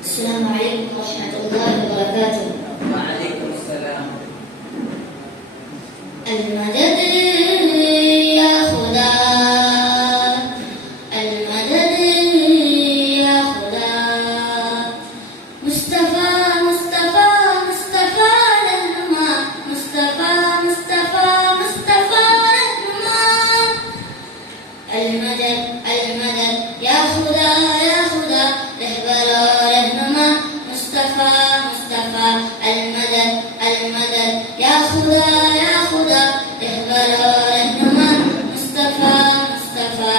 السلام عليكم ورحمة الله وبركاته. وعليكم السلام. المدد يا خدا، المدد يا خدا. مصطفى مصطفى مصطفى رحمة، مصطفى مصطفى مصطفى رحمة. المدد المدد يا خدا يا خدا، رهبر رهنما. مصطفى مصطفى المدد المدد يا خدا يا خدا، رهبر رهنما. مصطفى مصطفى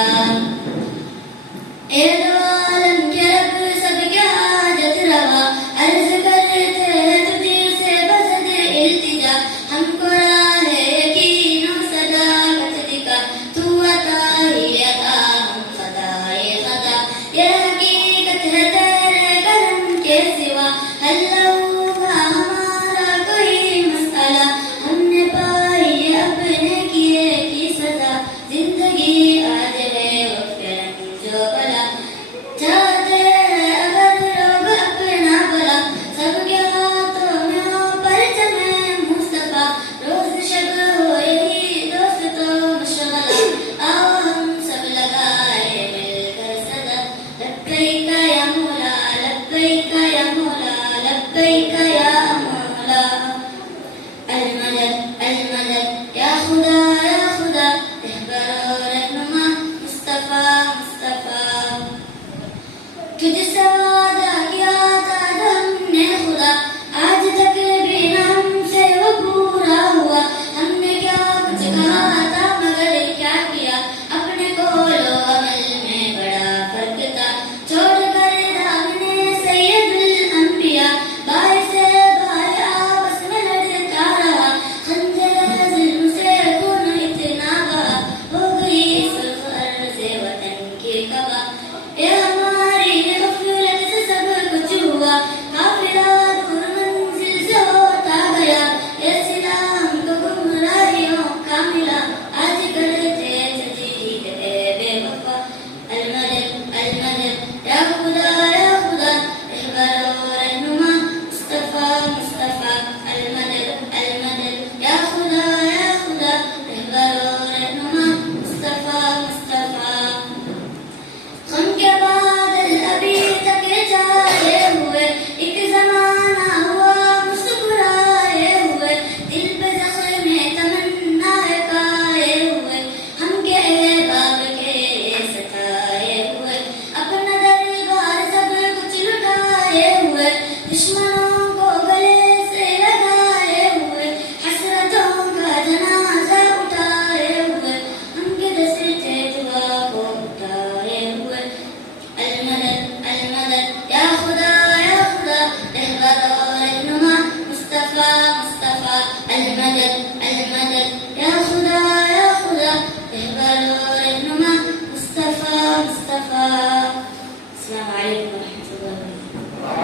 ഏതോ ആലം के रब सबके हाजत रवा, अर्ज करते हैं तुझे से बस दे इल्तिजा। हमको राह यकीन और सदाकत दिखा, तू अता ही अता हम खता ये खता। ये हकीकत है तेरे करम के सिवा, हल होगा हमारा कोई मसला। हमने पाई अपने किए की सजा, जिंदगी आज है वक्त रंग जो भला। चाहते हैं अगर लोग अपना भला, सबके हाथों में हो परचम मुस्तफा। रोज शब हो यही दोस्तों मशगला, आओ हम सब लगाए मिलकर सदा। लब्बैक या मौला लब्बैक